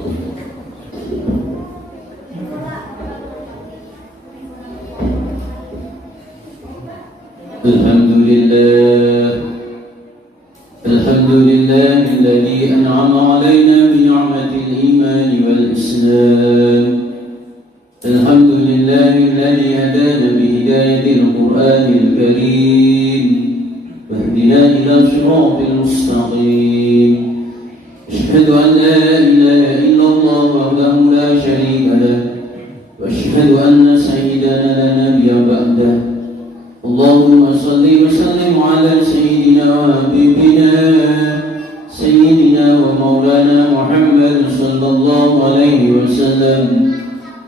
الحمد لله الذي أنعم علينا بنعمة الإيمان والإسلام. الحمد لله الذي هدانا بهداية القرآن الكريم واهدنا إلى الصراط المستقيم. أشهد أن لا إله إلا الله وحده لا شريك له، وأشهد أن سيدنا لا نبي بعده. اللهم صل وسلم على سيدنا وحبيبنا سيدنا ومولانا محمد صلى الله عليه وسلم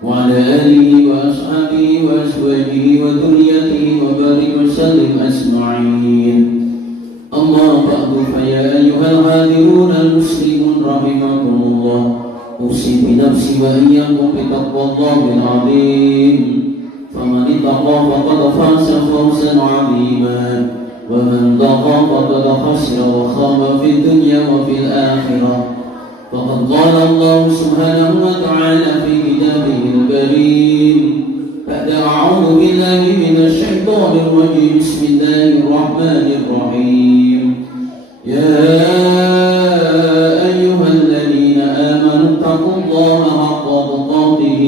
وعلى آله وأصحابه وأزواجه وذريته وبارك وسلم أجمعين. أما بعد فيا أيها الحاضرون المسلمون رحمكم الله، أوصي بنفسي وإياكم بتقوى الله العظيم. فمن اتقى فقد فاز فوزا عظيما، ومن طغى فقد خسر وخاب في الدنيا وفي الآخرة. فقد قال الله سبحانه وتعالى في كتابه الكريم بعد أعوذ بالله من الشيطان الرجيم بسم الله الرحمن الرحيم. يا أيها الذين آمنوا اتقوا الله حق تقاته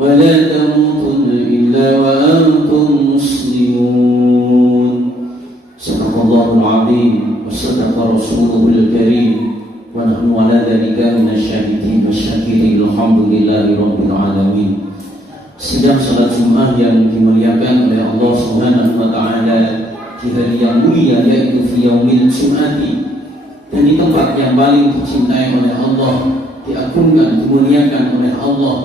ولا تموتن إلا وأنتم مسلمون. صدق الله العظيم وصدق رسوله الكريم ونحن على ذلك من الشاهدين والشاكرين. Alhamdulillahi rabbil alamin. Sidang salat Jumat yang dimuliakan oleh Allah Subhanahu wa taala di hari yang mulia, yaitu fi yaumil Jum'ati, dan di tempat yang paling dicintai oleh Allah, diagungkan, dimuliakan oleh Allah,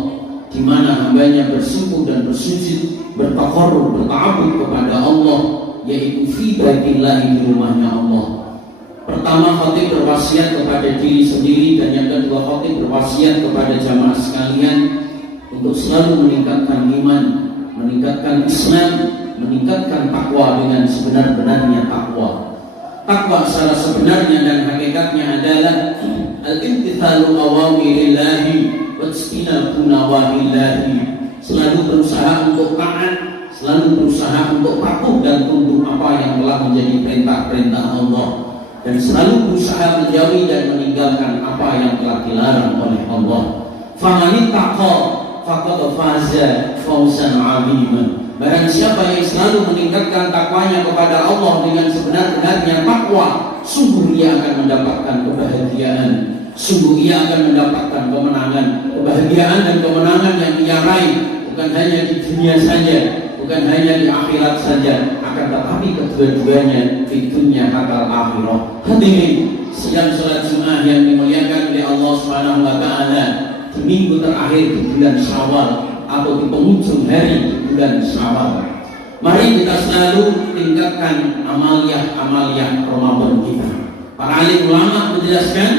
di mana hambanya bersimpuh dan bersujud, bertakarrub, berta'abud kepada Allah, yaitu fi baitillahi, di rumahnya Allah. Pertama, khatib berwasiat kepada diri sendiri, dan yang kedua, khatib berwasiat kepada jamaah sekalian untuk selalu meningkatkan iman, meningkatkan Islam, meningkatkan takwa dengan sebenar-benarnya takwa. Takwa secara sebenarnya dan hakikatnya adalah al-imtithalu awamirillahi wajtinabu nawahillahi, selalu berusaha untuk taat, selalu berusaha untuk patuh dan tunduk apa yang telah menjadi perintah-perintah Allah, dan selalu berusaha menjauhi dan meninggalkan apa yang telah dilarang oleh Allah. Faman ittaqa faqad faza fawzan 'azima. Barang siapa yang selalu meningkatkan takwanya kepada Allah dengan sebenar-benarnya takwa, sungguh ia akan mendapatkan kebahagiaan, sungguh ia akan mendapatkan kemenangan. Kebahagiaan dan kemenangan yang ia raih bukan hanya di dunia saja, bukan hanya di akhirat saja, akan tetapi kedua-duanya di dunia akal akhirat. Hadirin sidang salat Jumat yang dimuliakan oleh Allah Subhanahu wa taala, di minggu terakhir di bulan Syawal atau di penghujung hari di bulan Syawal, mari kita selalu tingkatkan amaliyah Ramadan kita. Para alim ulama menjelaskan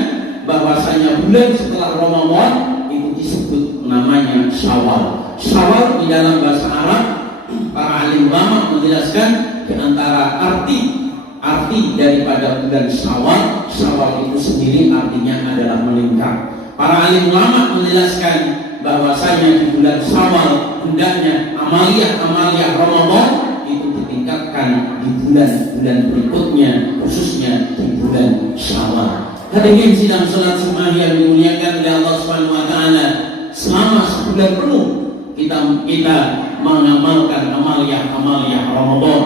bahwasanya bulan setelah Ramadan itu disebut namanya Syawal. Syawal di dalam bahasa Arab, para alim ulama menjelaskan di antara arti daripada bulan Syawal. Syawal itu sendiri artinya adalah meningkat. Para alim ulama menjelaskan bahwasanya di bulan Syawal hendaknya amaliyah Ramadan itu ditingkatkan di bulan-bulan berikutnya, khususnya di bulan Syawal. Hadirin sidang salat Jumat yang dimuliakan oleh Allah Subhanahu wa taala, selama sebulan penuh kita mengamalkan amaliyah Ramadan.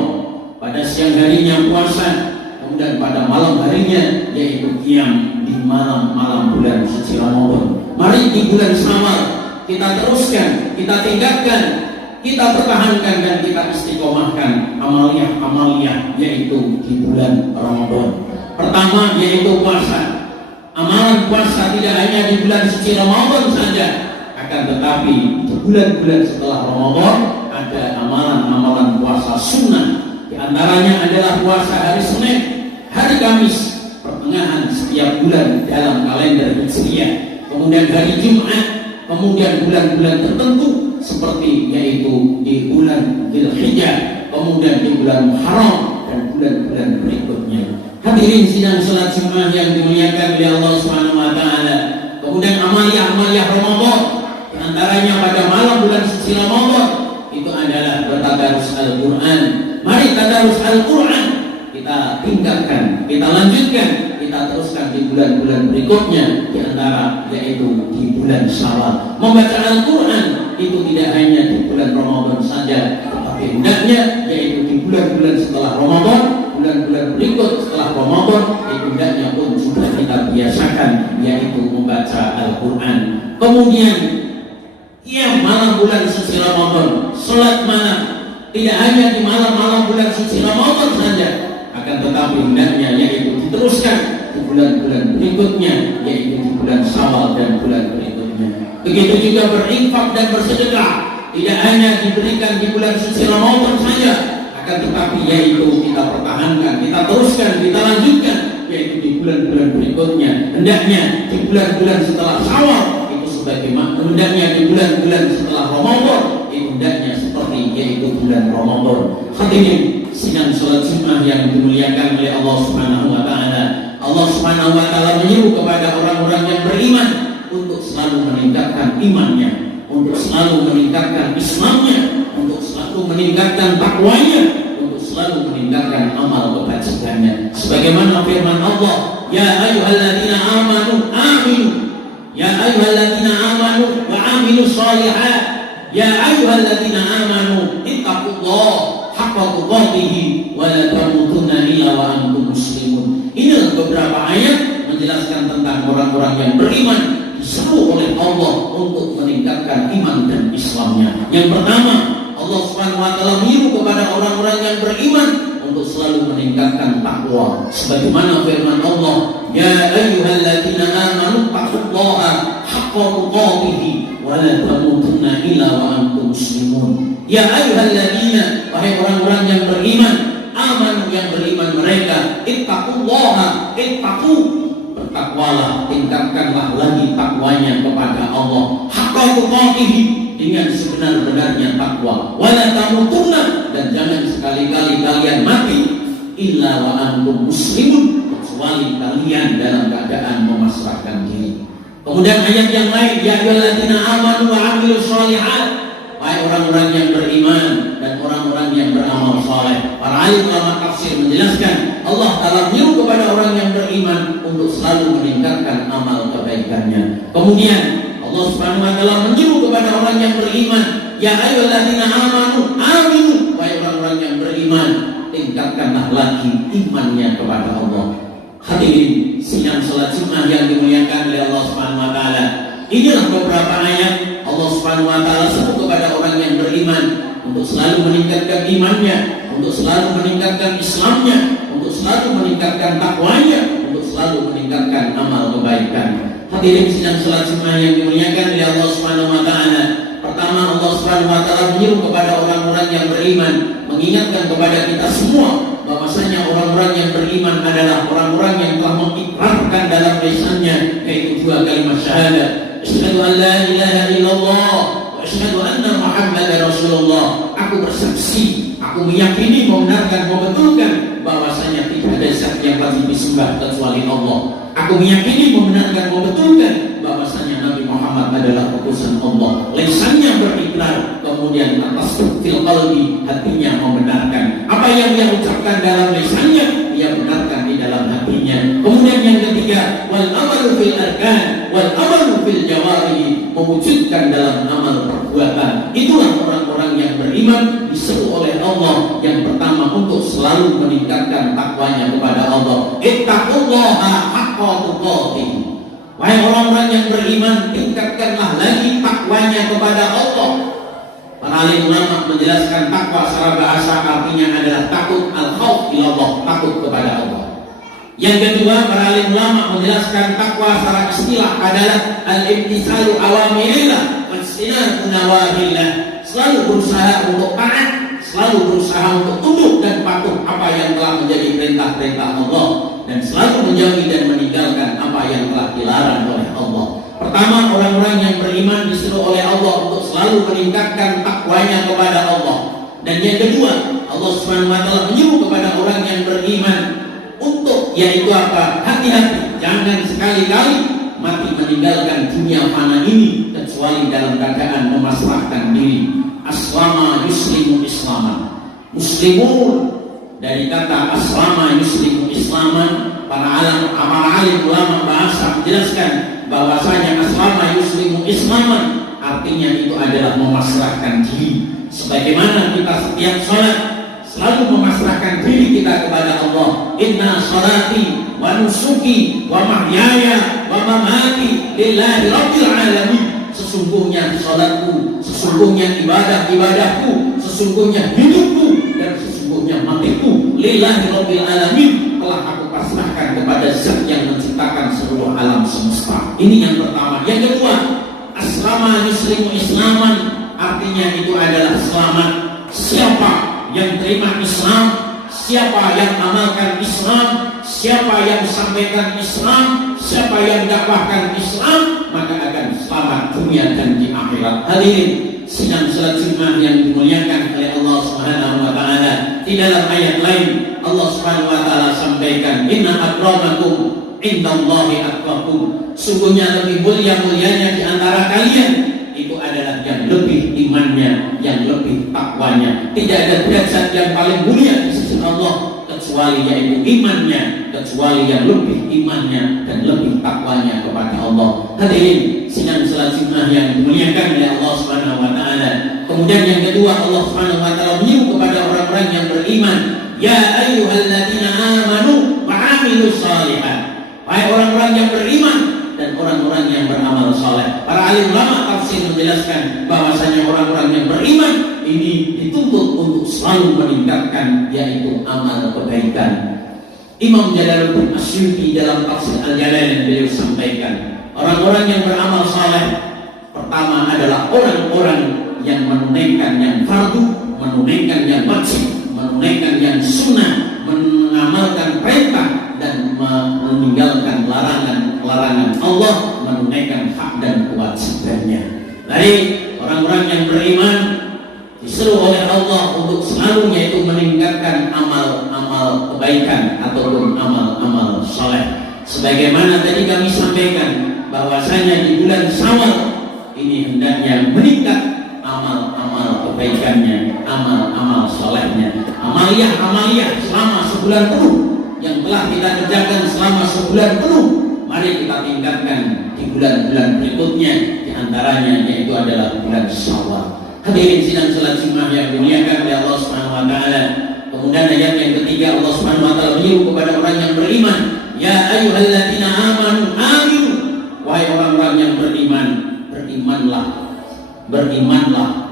Pada siang harinya puasa, kemudian pada malam harinya yaitu qiyam di malam-malam bulan suci Ramadan. Mari di bulan Syawal kita teruskan, kita tingkatkan, kita pertahankan dan kita istiqomahkan amaliyah yaitu di bulan Ramadan. Pertama yaitu puasa. Amalan puasa tidak hanya di bulan suci Ramadan saja, akan tetapi di bulan-bulan setelah Ramadan ada amalan-amalan puasa sunnah. Di antaranya adalah puasa hari Senin, hari Kamis, pertengahan setiap bulan dalam kalender Hijriah, kemudian hari Jumat, kemudian bulan-bulan tertentu seperti yaitu di bulan Dzulhijjah, kemudian di bulan Muharram dan bulan-bulan berikutnya. Hadirin sidang salat Jumat yang dimuliakan oleh Allah Subhanahu wa taala. Kemudian amalan amalia-amalia Ramadan. Di antaranya pada malam bulan suci Ramadan itu adalah bertadarus Al-Quran. Mari tadarus Al-Quran kita tingkatkan, kita lanjutkan, kita teruskan di bulan-bulan berikutnya, di antara yaitu di bulan Syawal. Membaca Al-Quran itu tidak hanya di bulan Ramadan saja, tetapi hendaknya yaitu di bulan-bulan setelah Ramadan, bulan-bulan berikut setelah Ramadan, itu hendaknya pun sudah kita biasakan yaitu membaca Al-Quran. Kemudian malam bulan suci Ramadan, salat malam tidak hanya di malam-malam bulan suci Ramadan saja, akan tetapi hendaknya yaitu diteruskan di bulan-bulan berikutnya, yaitu di bulan Syawal dan bulan berikutnya. Begitu juga berinfak dan bersedekah tidak hanya diberikan di bulan suci Ramadan saja, akan tetapi yaitu kita pertahankan, kita teruskan, kita lanjutkan yaitu di bulan-bulan berikutnya. Hendaknya di bulan-bulan setelah Syawal itu sebagaimana hendaknya di bulan-bulan setelah Ramadan itu hendaknya seperti yaitu bulan Ramadan. Hadirin sidang salat Jumat yang dimuliakan oleh Allah Subhanahu wa taala. Allah Subhanahu wa taala menyeru kepada orang-orang yang beriman untuk selalu meningkatkan imannya, untuk selalu meningkatkan Islamnya, untuk selalu meningkatkan takwanya, untuk selalu meningkatkan amal kebajikannya. Sebagaimana firman Allah, ya ayyuhalladzina amanu aminu, ya ayyuhalladzina amanu wa amilus shalihat, ya ayyuhalladzina amanu ittaqullaha haqqa tuqatih wa la tamutunna illa wa antum muslimun. Inilah beberapa ayat menjelaskan tentang orang-orang yang beriman disuruh oleh Allah untuk meningkatkan iman dan Islamnya. Yang pertama, Allah Subhanahu wa taala menyeru kepada orang-orang yang beriman untuk selalu meningkatkan takwa. Sebagaimana firman Allah, ya ayyuhalladzina amanu taqullaha haqqa tuqatih wa la tamutunna illa wa antum muslimun. Ya ayyuhalladzina, wahai orang-orang yang beriman, amanu yang beriman mereka, ittaqullaha, ittaqu, bertakwalah, tingkatkanlah lagi takwanya kepada Allah, haqqa tuqatih, dengan sebenar-benarnya takwa, wala tamutunna, dan jangan sekali-kali kalian mati illa wa antum muslimun, kecuali kalian dalam keadaan memasrahkan diri. Kemudian ayat yang lain, ya ayyuhalladzina amanu wa amilus shalihat, wahai orang-orang yang beriman dan orang-orang yang beramal saleh. Para ahli ulama tafsir menjelaskan Allah Ta'ala menyuruh kepada orang yang beriman untuk selalu meningkatkan amal kebaikannya. Kemudian Allah Subhanahu wa taala menyuruh kepada orang yang beriman, ya ayyuhalladzina amanu aminu, wahai orang-orang yang beriman, tingkatkanlah lagi imannya kepada Allah. Hadirin sidang salat Jumat yang dimuliakan oleh Allah Subhanahu wa taala. Inilah beberapa ayat Allah Subhanahu wa taala sebut kepada orang yang beriman untuk selalu meningkatkan imannya, untuk selalu meningkatkan Islamnya, untuk selalu meningkatkan takwanya, untuk selalu meningkatkan amal kebaikan. Hadirin sidang salat Jumat yang dimuliakan oleh Allah Subhanahu wa taala. Pertama, Allah Subhanahu wa taala menyeru kepada orang-orang yang beriman, mengingatkan kepada kita semua bahwasanya orang-orang yang beriman adalah orang-orang yang telah mengikrarkan dalam lisannya yaitu dua kalimat syahadat, asyhadu an la ilaha illallah wa asyhadu anna Muhammadar Rasulullah. Aku bersaksi, aku meyakini, membenarkan, membetulkan bahwasanya tidak ada zat yang wajib disembah kecuali Allah. Aku meyakini, membenarkan, membetulkan bahwasanya Nabi Muhammad adalah utusan Allah. Lisannya berikrar, kemudian atas fil qalbi, hatinya membenarkan. Apa yang dia ucapkan dalam lisannya, dia benarkan di dalam hatinya. Kemudian yang ketiga, wal amalu fil arkan, wal amalu fil jawari, mewujudkan dalam amal perbuatan. Itulah orang-orang yang beriman disuruh oleh Allah yang pertama untuk selalu meningkatkan takwanya kepada Allah. Ittaqullaha haqqa tuqatih. Wahai orang-orang yang beriman, tingkatkanlah lagi takwanya kepada Allah. Para ahli ulama menjelaskan takwa secara bahasa artinya adalah takut, al-khauf ilallah, takut kepada Allah. Yang kedua, para ahli ulama menjelaskan takwa secara istilah adalah al-imtisalu awamirillah wa istinabu nawahillah, selalu berusaha untuk taat, selalu berusaha untuk tunduk dan patuh apa yang telah menjadi perintah-perintah Allah, dan selalu menjauhi dan meninggalkan apa yang telah dilarang oleh Allah. Pertama, orang-orang yang beriman disuruh oleh Allah untuk selalu meningkatkan takwanya kepada Allah. Dan yang kedua, Allah Subhanahu wa taala menyuruh kepada orang yang beriman untuk yaitu apa? Hati-hati, jangan sekali-kali mati meninggalkan dunia fana ini kecuali dalam keadaan memasrahkan diri. Aslama yuslimu islaman. Muslimun dari kata aslama yuslimu islaman, para alim ulama bahasa menjelaskan bahwasanya aslama yuslimu islaman artinya itu adalah memasrahkan diri. Sebagaimana kita setiap sholat selalu memasrahkan diri kita kepada Allah. Inna sholati wa nusuki wa mahyaya wa mamati lillahi rabbil alamin. Sesungguhnya sholatku, sesungguhnya ibadahku, sesungguhnya hidupku, dan sesungguhnya matiku lillahi rabbil alamin, telah aku pasrahkan kepada Zat yang menciptakan seluruh alam semesta. Ini yang pertama. Yang kedua, aslama yuslimu islaman artinya itu adalah selamat. Siapa yang terima Islam, siapa yang amalkan Islam, siapa yang sampaikan Islam, siapa yang dakwahkan Islam, maka akan selamat dunia dan di akhirat. Hadirin sidang salat Jumat yang dimuliakan oleh Allah Subhanahu wa taala, di dalam ayat lain Allah Subhanahu wa taala sampaikan, inna akramakum indallahi atqakum. Sungguhnya lebih mulianya di antara kalian itu adalah yang lebih imannya, yang lebih takwanya. Tidak ada derajat yang paling mulia di sisi Allah kecuali yaitu imannya, kecuali yang lebih imannya dan lebih takwanya kepada Allah. Hadirin sidang salat Jumat yang dimuliakan oleh Allah Subhanahu wa taala. Kemudian yang kedua, Allah Subhanahu wa taala menyeru kepada orang-orang yang beriman, ya ayyuhalladzina amanu wa 'amilus shalihat. Wahai orang-orang yang beriman dan orang-orang yang beramal saleh. Para alim ulama tafsir menjelaskan bahwasanya orang-orang yang beriman ini dituntut untuk selalu meningkatkan yaitu amal kebaikan. Imam Jalaluddin Asyuti dalam tafsir Al-Jalalain beliau sampaikan, orang-orang yang beramal saleh pertama adalah orang-orang yang menunaikan yang fardu, menunaikan yang wajib, menunaikan yang sunnah, mengamalkan perintah dan meninggalkan larangan Allah, menunaikan hak dan kewajibannya. Baik, orang-orang yang beriman disuruh oleh Allah untuk selalu yaitu meningkatkan amal-amal kebaikan ataupun amal-amal saleh. Sebagaimana tadi kami sampaikan bahwasanya di bulan Syawal ini hendaknya meningkat amal-amal kebaikannya, amal-amal salehnya, amaliyah selama sebulan penuh yang telah kita kerjakan selama sebulan penuh, mari kita tingkatkan di bulan-bulan berikutnya, di antaranya yaitu adalah bulan Syawal. Hadirin sidang salat Jumat yang dimuliakan oleh Allah Subhanahu wa taala. Kemudian ayat yang ketiga Allah Subhanahu wa taala menyeru kepada orang yang beriman, ya ayyuhalladzina amanu aminu. Wahai orang-orang yang beriman, berimanlah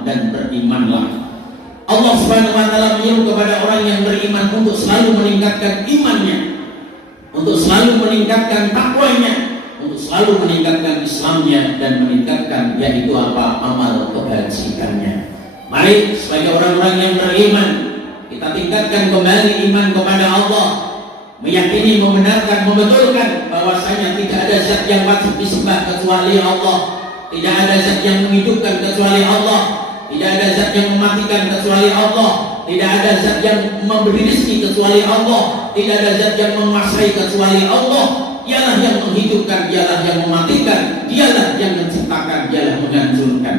dan berimanlah. Allah Subhanahu wa taala menyeru kepada orang yang beriman untuk selalu meningkatkan imannya, untuk selalu meningkatkan takwanya, untuk selalu meningkatkan Islamnya dan meningkatkan yaitu apa? Amal kebajikannya. Mari sebagai orang-orang yang beriman kita tingkatkan kembali iman kepada Allah, meyakini, membenarkan, membetulkan bahwasanya tidak ada zat yang wajib disembah kecuali Allah, tidak ada zat yang menghidupkan kecuali Allah, tidak ada zat yang mematikan kecuali Allah, tidak ada zat yang memberi rezeki kecuali Allah, tidak ada zat yang menguasai kecuali Allah. Dialah yang menghidupkan, dialah yang mematikan, dialah yang menciptakan, dialah menghancurkan.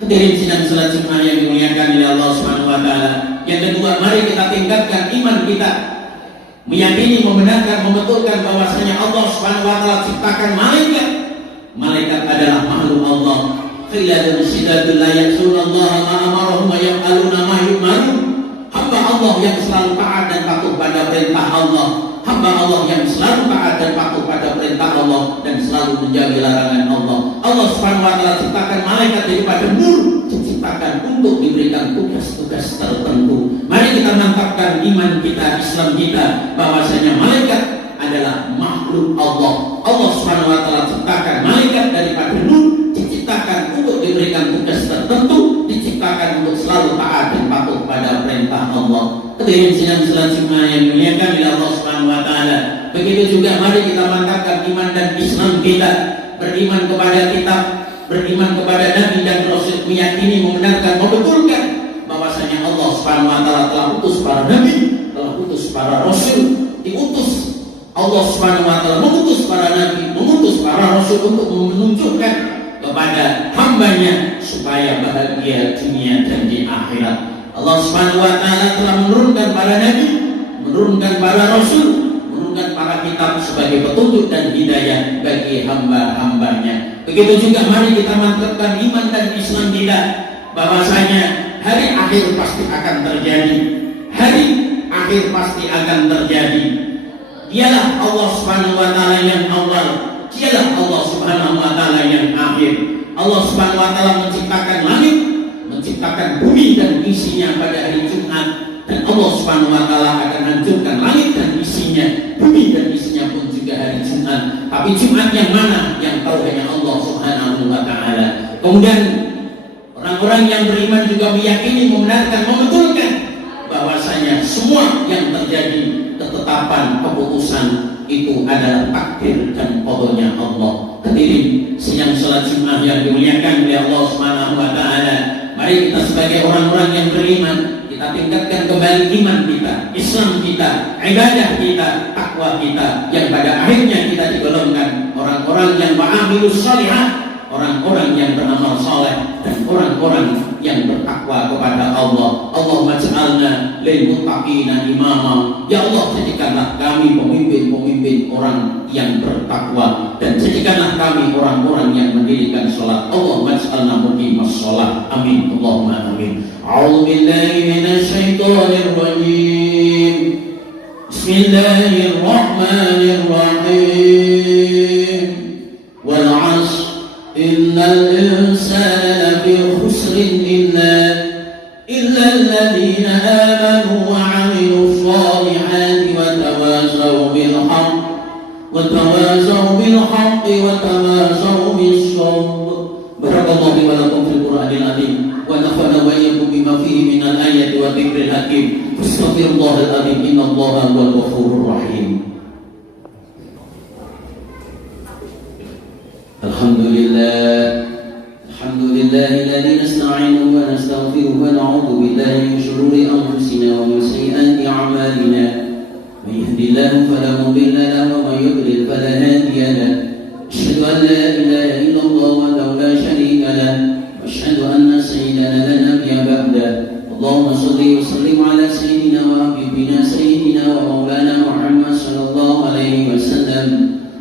Hadirin sidang salat Jumat yang dimuliakan oleh Allah Subhanahu wa taala. Yang kedua, mari kita tingkatkan iman kita, meyakini, membenarkan, membetulkan bahwasanya Allah Subhanahu wa taala ciptakan malaikat. Malaikat adalah makhluk Allah. Khilladun sidadul la ya'sunallaha ma amarahum wa yaf'aluna ma yu'marun. Hamba Allah yang selalu taat dan patuh pada perintah Allah, hamba Allah yang selalu taat dan patuh pada perintah Allah dan selalu menjauhi larangan Allah. Allah Subhanahu wa taala ciptakan malaikat daripada nur, diciptakan untuk diberikan tugas-tugas tertentu. Mari kita mantapkan iman kita, Islam kita, bahwasanya malaikat adalah makhluk Allah. Allah Subhanahu wa taala ciptakan malaikat daripada nur, diciptakan untuk diberikan tugas tertentu, diciptakan untuk selalu taat dan patuh pada perintah Allah. Hadirin sidang salat Jumat yang dimuliakan oleh Allah Subhanahu wa taala. Begitu juga mari kita mantapkan iman dan Islam kita, beriman kepada kitab, beriman kepada nabi dan rasul, meyakini, membenarkan, membetulkan bahwasanya Allah Subhanahu wa taala telah utus para nabi, telah utus para rasul, diutus Allah Subhanahu wa taala mengutus para nabi, mengutus para rasul untuk menunjukkan kepada hambanya supaya bahagia dunia dan di akhirat. Allah Subhanahu wa taala telah menurunkan para nabi, menurunkan para rasul, menurunkan para kitab sebagai petunjuk dan hidayah bagi hamba-hambanya. Begitu juga mari kita mantapkan iman dan Islam kita, bahwasanya hari akhir pasti akan terjadi. Hari akhir pasti akan terjadi. Dialah Allah Subhanahu wa taala yang awal, dialah Allah Subhanahu wa taala yang akhir. Allah Subhanahu wa taala menciptakan langit, menciptakan bumi dan isinya pada hari Jumat, dan Allah Subhanahu wa taala akan hancurkan langit dan isinya, bumi dan isinya pun juga hari Jumat. Tapi Jumat yang mana? Yang tahu hanya Allah Subhanahu wa taala. Kemudian orang-orang yang beriman juga meyakini, membenarkan, membetulkan bahwasanya semua yang terjadi, ketetapan, keputusan itu adalah takdir dan qadanya Allah. Hadirin siang salat Jumat yang dimuliakan oleh Allah Subhanahu wa taala, mari kita sebagai orang-orang yang beriman, kita tingkatkan kembali iman kita, Islam kita, ibadah kita, takwa kita, yang pada akhirnya kita digolongkan orang-orang yang wa'amilus shalihat, orang-orang yang beramal saleh, dan orang-orang yang bertakwa kepada Allah. Allahumma ja'alna lil muttaqina imama. Ya Allah, jadikanlah kami pemimpin-pemimpin orang yang bertakwa, dan jadikanlah kami orang-orang yang mendirikan salat. Allahumma ja'alna muqimas salat. Amin. Allahumma amin. A'udzu billahi minasy syaithanir rajim. Bismillahirrahmanirrahim. Wal 'ashr innal insana lafi khusrin illa alladhina amanu wa 'amilus solihati wa tawasaw bil haqqi wa tawasaw bis sabr. Barakallahu wa lakum fil Qur'anil azim wa nafa'ana wa iyyakum bima fihi minal ayati wa dzikril hakim. Astaghfirullahal azim, innallaha huwal ghafurur rahim. Alhamdulillahi alladzi nasta'inu wa nastaghfiruhu wa na'udzu billahi min shururi anfusina wa min sayyiati a'malina. May yahdihillahu fala mudilla lahu wa may yudlil fala hadiya lahu. Asyhadu an la ilaha illallah wahdahu la syarika lahu wa asyhadu anna sayyidana la nabiyya ba'dahu. Allahumma shalli wa sallim ala sayyidina wa habibina sayyidina wa maulana Muhammad sallallahu alaihi wasallam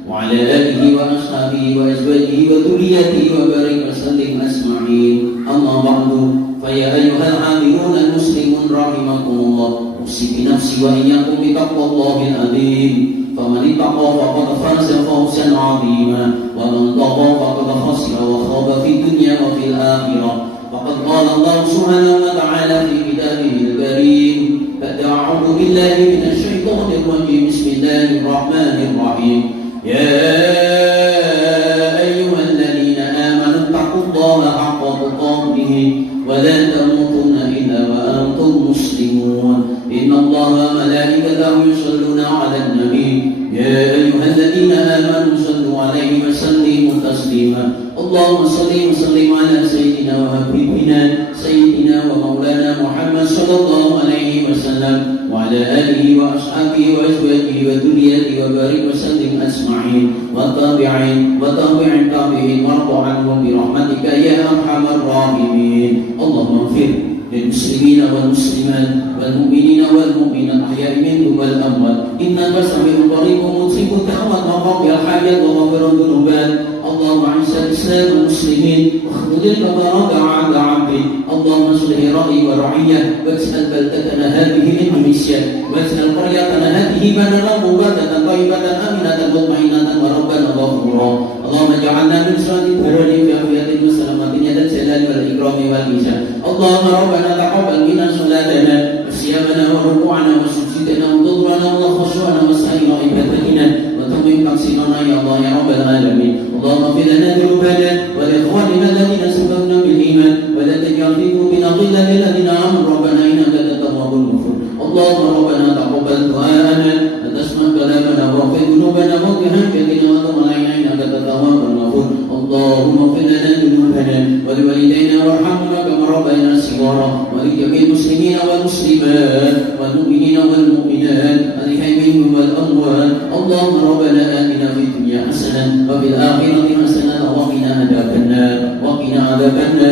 wa ala alihi wa ashabihi wa azwajihi wa dhurriyyatihi wa barik wa sallim asma'in. Amma ba'du, fa ya ayyuhal 'amilun al-muslimun rahimakumullah, usi bi nafsi wa iyyakum bi taqwallahil azim. Faman ittaqa faqad faza fawzan 'azima wa man tagha faqad khasira wa khaba fid dunya wa fil akhirah. Faqad qala Allah subhanahu wa ta'ala fi kitabihil karim, a'udzu billahi minasy syaithanir rajim. Bismillahirrahmanirrahim. يا أيها الذين آمنوا اتقوا الله حق تقاته ولا تموتن إلا وأنتم مسلمون. إن الله وملائكته يصلون على النبي. يا أيها الذين آمنوا صلوا عليه وسلموا تسليما. اللهم صل وسلم على سيدنا وحبيبنا سيدنا ومولانا محمد صلى الله عليه وسلم وعلى آله وأصحابه وأزواجه وذريته وبارك وسلم أجمعين والتابعين والتابعين وارض عنهم برحمتك يا أرحم الراحمين. اللهم اغفر للمسلمين والمسلمات والمؤمنين والمؤمنات الأحياء منهم والأموات إنك سميع قريب مجيب الدعوات وقاضي الحاجات وغافر الذنوبات. اللهم أعز الإسلام والمسلمين واخذل الكفرة أعداء عبدك. اللهم اصلح رأي ورعية واجعل بلدتنا هذه من ميسيا واجعل قريتنا هذه بلدا مباركة طيبة آمنة مطمئنة وربنا غفورا. اللهم اجعلنا من صالح البرر في عافية وسلامة يا ذا الجلال والإكرام والإحسان. اللهم ربنا تقبل منا صلاتنا وصيامنا وركوعنا وسجودنا وضرنا وخشوعنا وسائر عبادتنا وتمم تقصيرنا يا الله يا رب العالمين. اللهم اغفر لنا ذنوبنا ولإخواننا الذين سبقونا بالإيمان ولا تجعل في قلوبنا غلا للذين آمنوا ربنا إنك أنت التواب الغفور. اللهم ربنا تقبل دعاءنا وتسمع كلامنا واغفر ذنوبنا واغفر حاجتنا وتب علينا إنك أنت التواب الغفور. اللهم اغفر لنا ذنوبنا ولوالدينا وارحمنا كما ربينا صغارا ولجميع المسلمين والمسلمات والمؤمنين والمؤمنات الأحياء منهم والأموات. اللهم memanjakan